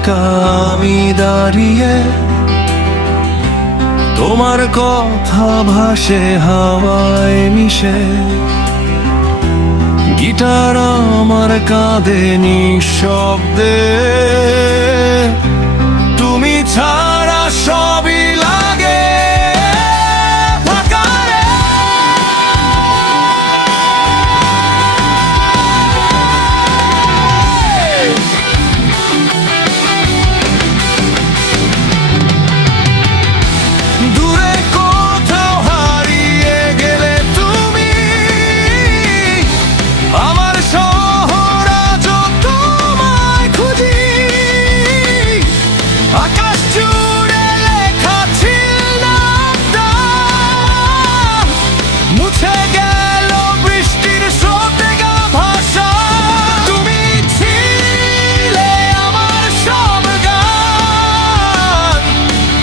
একা আমি দাঁড়িয়ে, তোমার কথা ভাসে হাওয়ায় মিশে। গিটার আমার কাঁধে নিঃশব্দে, তুমি ছাড়া সবই লাগে ফাঁকা রে। দূরে কোথাও হারিয়ে গেলে তুমি, আমার শহর আজও তোমায় খুঁজি। আকাশ জুড়ে লেখা ছিল নামটা, মুছে গেল বৃষ্টির স্রোতে গা ভাষা। তুমি ছিলে আমার সব গান,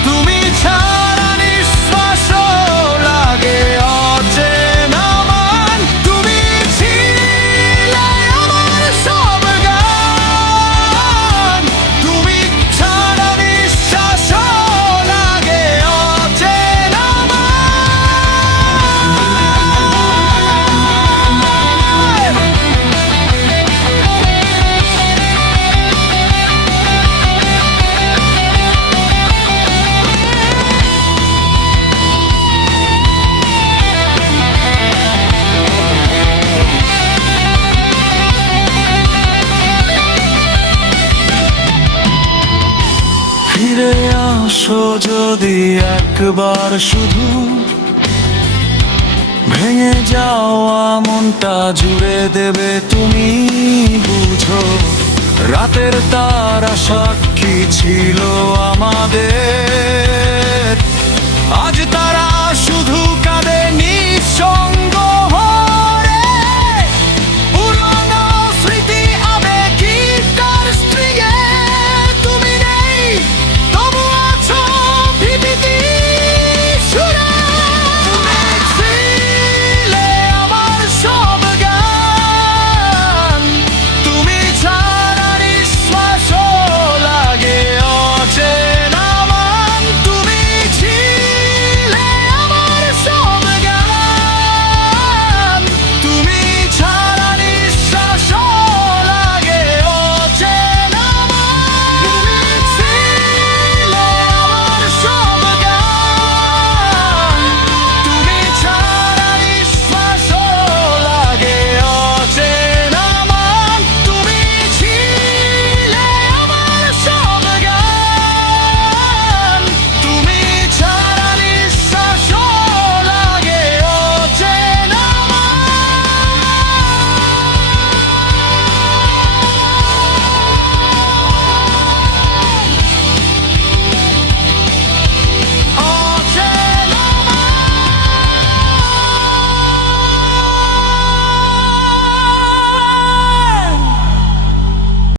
তুমি ছাড়া নিঃশ্বাসও লাগে অচেনা মান। তুমি ছিলে আমার সব গান, তুমি ছাড়া নিঃশ্বাসও লাগে অচেনা ফিরে আসো যদি একবার শুধু, ভেঙে যাওয়া মনটা জুড়ে দেবে তুমি। বুঝো রাতের তারা সাক্ষী ছিল আমাদের,